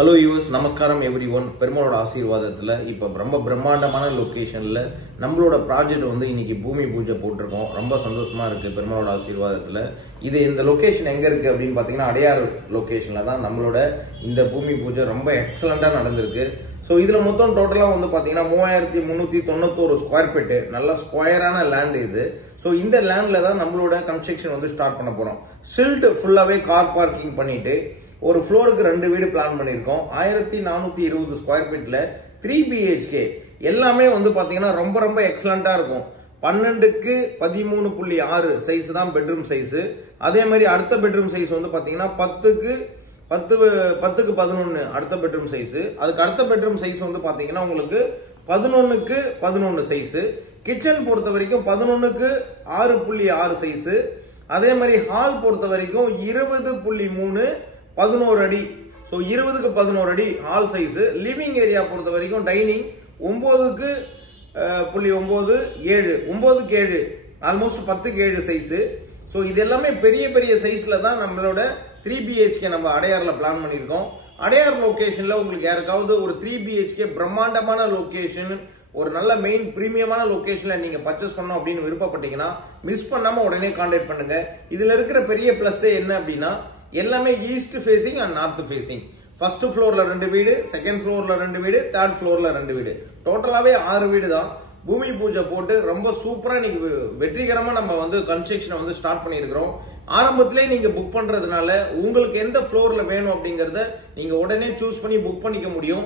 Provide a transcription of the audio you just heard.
Hello use நமஸ்காரம் every one. பெருமாளோட ஆசீர்வாதத்தில் இப்போ ரொம்ப பிரம்மாண்டமான லொக்கேஷனில் நம்மளோட ப்ராஜெக்ட் வந்து இன்னைக்கு பூமி பூஜை போட்டிருக்கோம். ரொம்ப சந்தோஷமா இருக்கு பெருமாளோட ஆசீர்வாதத்தில். இந்த லொக்கேஷன் எங்கே இருக்குது அப்படின்னு பார்த்தீங்கன்னா அடையார் லொக்கேஷனில் தான் நம்மளோட இந்த பூமி பூஜை ரொம்ப எக்ஸலண்ட்டாக நடந்திருக்கு. ஸோ இதில் மொத்தம் டோட்டலாக வந்து பார்த்தீங்கன்னா 3391 ஸ்கொயர் ஃபீட்டு, நல்ல ஸ்கொயரான லேண்ட் இது. ஸோ இந்த லேண்டில் தான் நம்மளோட கன்ஸ்ட்ரக்ஷன் வந்து ஸ்டார்ட் பண்ண போகிறோம். சில்ட் ஃபுல்லாகவே கார் பார்க்கிங் பண்ணிட்டு ஒரு ஃப்ளோருக்கு 2 வீடு பிளான் பண்ணியிருக்கோம். 1420 ஸ்கொயர் ஃபீட்ல 3 BHK எல்லாமே வந்து பாத்தீங்கன்னா ரொம்ப ரொம்ப எக்ஸலண்டா இருக்கும். 12க்கு 13.6 சைஸ் தான் பெட்ரூம் சைஸ். அதே மாதிரி அடுத்த பெட்ரூம் சைஸ் வந்து பாத்தீங்கன்னா 10க்கு 11 அடுத்த பெட்ரூம் சைஸ். அதுக்கு அடுத்த பெட்ரூம் சைஸ் வந்து பாத்தீங்கன்னா உங்களுக்கு 11க்கு 11 சைஸ். கிச்சன் பொறுத்த வரைக்கும் 11க்கு 6.6 சைஸ். அதே மாதிரி ஹால் பொறுத்த வரைக்கும் 20.3 11 அடி. ஸோ 20க்கு 11 அடி ஹால் சைஸ். லிவிங் ஏரியா பொறுத்த வரைக்கும் டைனிங் 9க்கு 9 7 9க்கு 7 ஆல்மோஸ்ட் 10க்கு 7 சைஸ். ஸோ இது எல்லாமே பெரிய பெரிய சைஸ்ல தான் நம்மளோட 3 BHK நம்ம அடையார்ல பிளான் பண்ணியிருக்கோம். அடையார் லொகேஷன்ல உங்களுக்கு யாருக்காவது ஒரு 3 BHK பிரம்மாண்டமான லொகேஷன், ஒரு நல்ல மெயின் பிரீமியமான லொகேஷன்ல நீங்க பர்ச்சேஸ் பண்ணணும் அப்படின்னு விருப்பப்பட்டீங்கன்னா மிஸ் பண்ணாம உடனே கான்டாக்ட் பண்ணுங்க. இதுல இருக்கிற பெரிய பிளஸ் என்ன அப்படின்னா எல்லாமே east facing and north facing. First ஃப்ளோர்ல 2 வீடு, செகண்ட் ஃப்ளோர்ல 2 வீடு, தேர்ட் ஃப்ளோர்ல 2 வீடு, டோட்டலாவே 6 வீடு தான். பூமி பூஜை போட்டு ரொம்ப சூப்பரா இன்னைக்கு வெற்றிகரமா நம்ம வந்து கன்ஸ்ட்ரக்ஷனை வந்து ஸ்டார்ட் பண்ணியிருக்கிறோம். ஆரம்பத்திலே நீங்க புக் பண்றதுனால உங்களுக்கு எந்த ஃப்ளோர்ல வேணும் அப்படிங்கறத நீங்க உடனே சூஸ் பண்ணி புக் பண்ணிக்க முடியும்.